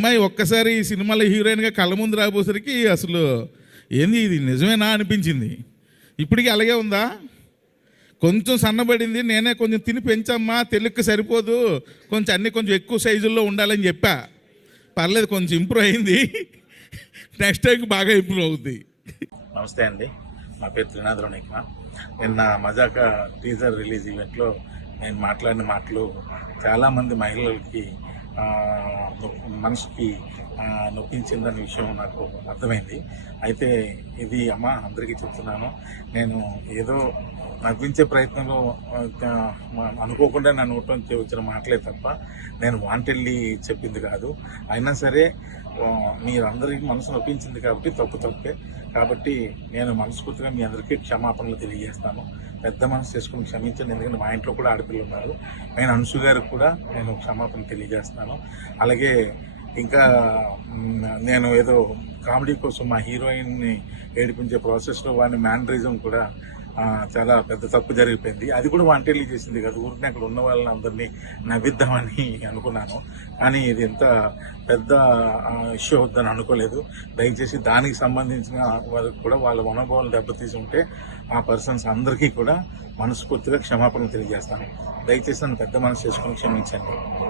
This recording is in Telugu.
అమ్మాయి ఒక్కసారి ఈ సినిమాలో హీరోయిన్గా కళ్ళ ముందు రాబోసరికి అసలు ఏంది ఇది? నిజమేనా అనిపించింది. ఇప్పటికీ అలాగే ఉందా? కొంచెం సన్నబడింది నేనే కొంచెం తిని పెంచమ్మా తెలుగుకి సరిపోదు కొంచెం అన్ని కొంచెం ఎక్కువ సైజుల్లో ఉండాలని చెప్పా. పర్లేదు కొంచెం ఇంప్రూవ్ అయింది. నెక్స్ట్ టైంకి బాగా ఇంప్రూవ్ అవుద్ది. నమస్తే అండి. నా పేరు త్రినాథ్ రోనిక్మ నిన్న మజాక టీజర్ రిలీజ్ ఈవెంట్లో నేను మాట్లాడిన మాటలు చాలామంది మహిళలకి ఆ, నొ- నొప్పించిందనే విషయం నాకు అర్థమైంది. అయితే ఇది అమ్మ అందరికీ చెప్తున్నాను. నేను ఏదో నవ్వించే ప్రయత్నంలో అనుకోకుండా నన్ను నోటి వచ్చిన మాటలే తప్ప నేను వాంటెళ్ళి చెప్పింది కాదు. అయినా సరే మీరందరికీ మనసు నొప్పించింది కాబట్టి తప్పు తప్పే. కాబట్టి నేను మనస్ఫూర్తిగా మీ అందరికీ క్షమాపణలు తెలియజేస్తాను. పెద్ద మనసు చేసుకుని క్షమించండి. ఎందుకంటే మా ఇంట్లో కూడా ఆడపిల్లలు ఉన్నారు. నేను అంశు గారికి కూడా నేను క్షమాపణ తెలియజేస్తాను. అలాగే ఇంకా నేను ఏదో కామెడీ కోసం మా హీరోయిన్ని ఏడిపించే ప్రాసెస్లో వాడిని మ్యానరిజం కూడా చాలా పెద్ద తప్పు జరిగిపోయింది. అది కూడా వాంటెళ్ళి చేసింది కదా. ఊరికి అక్కడ ఉన్న వాళ్ళని అందరినీ నవ్విద్దామని అనుకున్నాను. కానీ ఇది ఎంత పెద్ద ఇష్యూ అవుద్దని అనుకోలేదు. దయచేసి దానికి సంబంధించిన వాళ్ళకి కూడా వాళ్ళ మనోభావాలు దెబ్బతీసి ఉంటే ఆ పర్సన్స్ అందరికీ కూడా మనస్ఫూర్తిగా క్షమాపణ తెలియజేస్తాను. దయచేసి నన్ను పెద్ద మనసు చేసుకుని క్షమించండి.